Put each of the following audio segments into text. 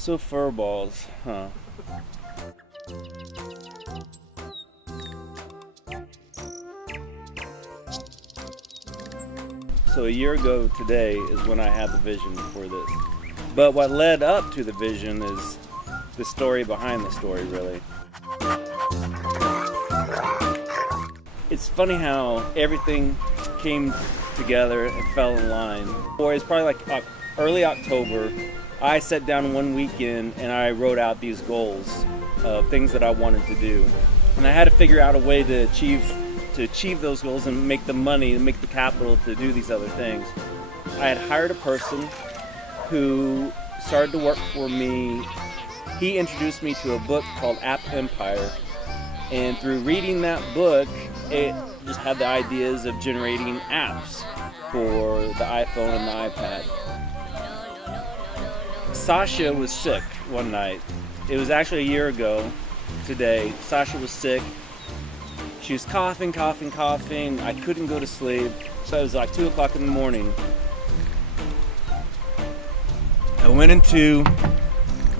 So Furballs, huh? So a year ago today is when I had the vision for this. But what led up to the vision is the story behind the story, really. It's funny how everything came together and fell in line. Boy, it's probably like early October. I sat down one weekend and I wrote out these goals of things that I wanted to do. And I had to figure out a way to achieve those goals and make the money and make the capital to do these other things. I had hired a person who started to work for me. He introduced me to a book called App Empire. And through reading that book, it just had the ideas of generating apps for the iPhone and the iPad. Sasha was sick one night. It was actually a year ago today. Sasha was sick. She was coughing. I couldn't go to sleep. So it was like 2 o'clock in the morning. I went into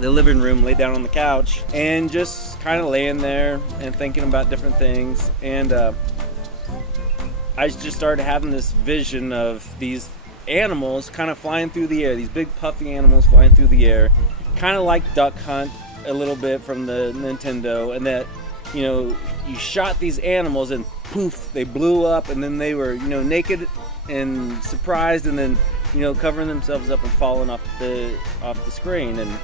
the living room, laid down on the couch, and just kind of laying there and thinking about different things. And I just started having this vision of these animals kind of flying through the air, these big puffy animals flying through the air, kind of like Duck Hunt a little bit from the Nintendo, and that, you know, you shot these animals and poof, they blew up, and then they were, you know, naked and surprised, and then, you know, covering themselves up and falling off the screen. And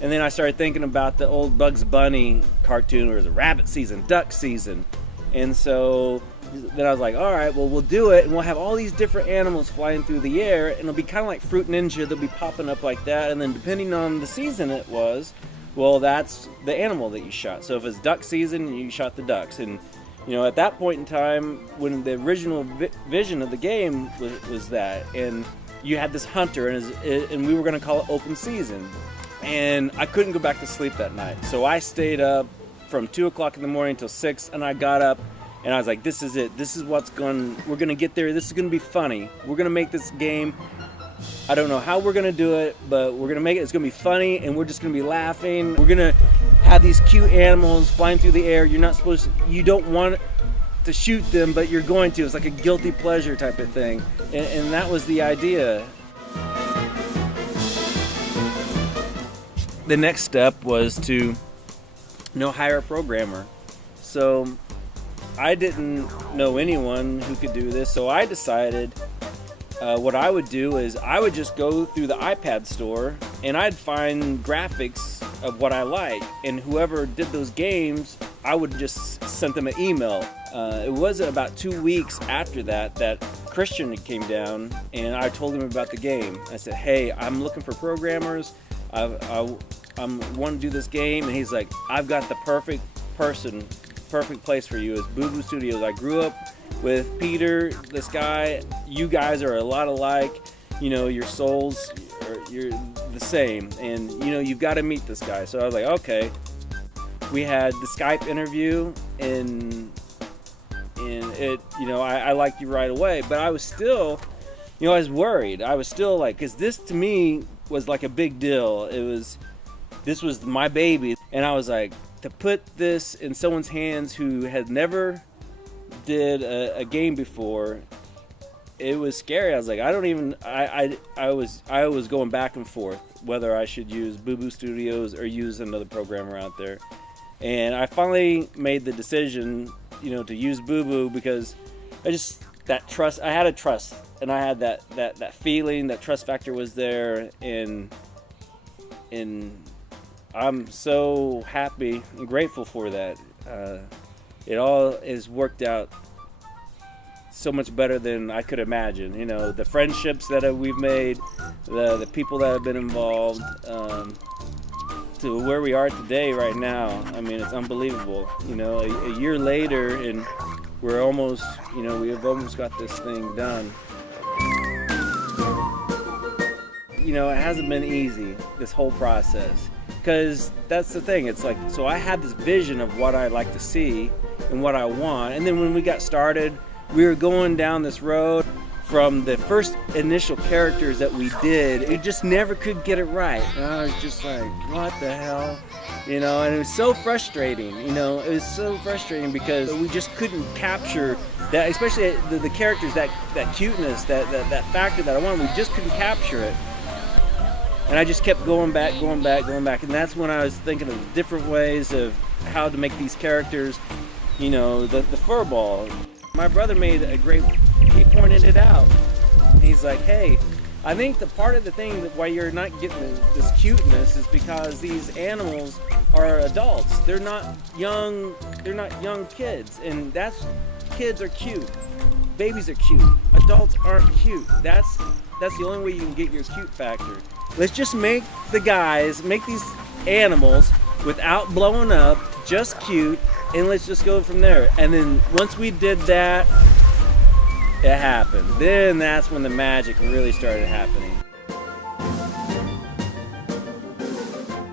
then I started thinking about the old Bugs Bunny cartoon where it was a rabbit season, duck season. And so then I was like, all right, well, we'll do it, and we'll have all these different animals flying through the air, and it'll be kind of like Fruit Ninja. They'll be popping up like that, and then depending on the season it was, well, that's the animal that you shot. So if it's duck season, you shot the ducks. And, you know, at that point in time, when the original vision of the game was that, and you had this hunter, and we were going to call it open season. And I couldn't go back to sleep that night. So I stayed up from 2 o'clock in the morning till 6, and I got up, and I was like, this is it. This is we're going to get there. This is going to be funny. We're going to make this game. I don't know how we're going to do it, but we're going to make it. It's going to be funny, and we're just going to be laughing. We're going to have these cute animals flying through the air. You don't want to shoot them, but you're going to. It's like a guilty pleasure type of thing. And that was the idea. The next step was to, hire a programmer. So I didn't know anyone who could do this, so I decided what I would do is I would just go through the iPad store and I'd find graphics of what I like, and whoever did those games, I would just send them an email. It wasn't about 2 weeks after that Christian came down, and I told him about the game. I said, hey, I'm looking for programmers. I want to do this game. And he's like, I've got the perfect place for you. It's Boo Boo Studios. I grew up with Peter, this guy. You guys are a lot alike. You know, your souls, you're the same. And, you've got to meet this guy. So I was like, okay. We had the Skype interview, and it, I liked you right away. But I was still, I was worried. I was still like, because this to me was like a big deal. This was my baby. And I was like, to put this in someone's hands who had never did a game before, it was scary. I was like, I was going back and forth whether I should use Boo Boo Studios or use another programmer out there. And I finally made the decision, to use Boo Boo, because I had a trust, and I had that feeling, that trust factor was there, and I'm so happy and grateful for that. It all has worked out so much better than I could imagine. The friendships that we've made, the people that have been involved, to where we are today right now. I mean, it's unbelievable. A year later, and we're almost, we have almost got this thing done. It hasn't been easy, this whole process. Because that's the thing, it's like, so I had this vision of what I'd like to see and what I want. And then when we got started, we were going down this road from the first initial characters that we did, it just never could get it right. And I was just like, what the hell? You know, and it was so frustrating, you know, it was so frustrating because we just couldn't capture that, especially the characters, that cuteness, that factor that I wanted, we just couldn't capture it. And I just kept going back, and that's when I was thinking of different ways of how to make these characters, you know, the furball. My brother made a great, he pointed it out. He's like, hey, I think the part of the thing that why you're not getting this cuteness is because these animals are adults. They're not young kids, and kids are cute. Babies are cute. Adults aren't cute. That's the only way you can get your cute factor. Let's just make these animals without blowing up, just cute, and let's just go from there. And then once we did that, it happened. Then that's when the magic really started happening.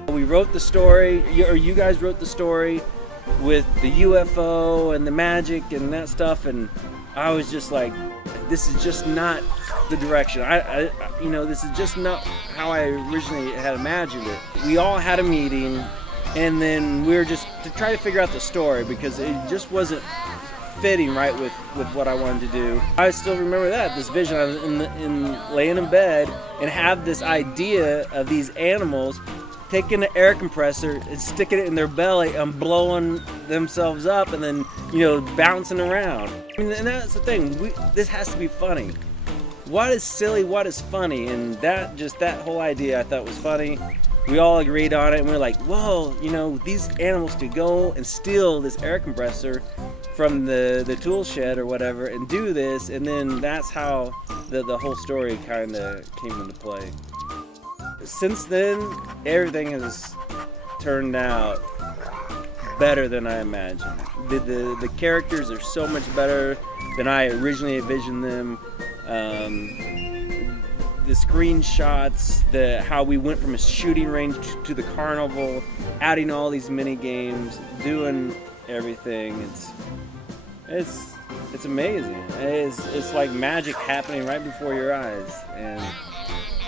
We wrote the story, or you guys wrote the story with the UFO and the magic and that stuff, and I was just like, this is just not the direction. You know, this is just not how I originally had imagined it. We all had a meeting, and then we were just to try to figure out the story because it just wasn't fitting right with what I wanted to do. I still remember this vision. I was laying in bed and have this idea of these animals taking an air compressor and sticking it in their belly and blowing themselves up and then, you know, bouncing around. I mean, and that's the thing. This has to be funny. What is silly? What is funny? And that whole idea I thought was funny. We all agreed on it, and we were like, whoa, you know, these animals could go and steal this air compressor from the tool shed or whatever and do this, and then that's how the whole story kind of came into play. Since then, everything has turned out better than I imagined. The characters are so much better than I originally envisioned them. The screenshots, how we went from a shooting range to the carnival, adding all these mini games, doing everything. It's amazing. It's like magic happening right before your eyes, and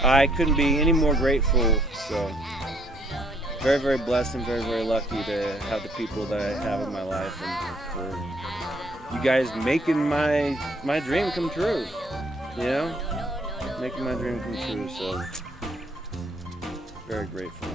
I couldn't be any more grateful. So very, very blessed and very, very lucky to have the people that I have in my life, and for you guys making my dream come true. You know, making my dream come true. So very grateful.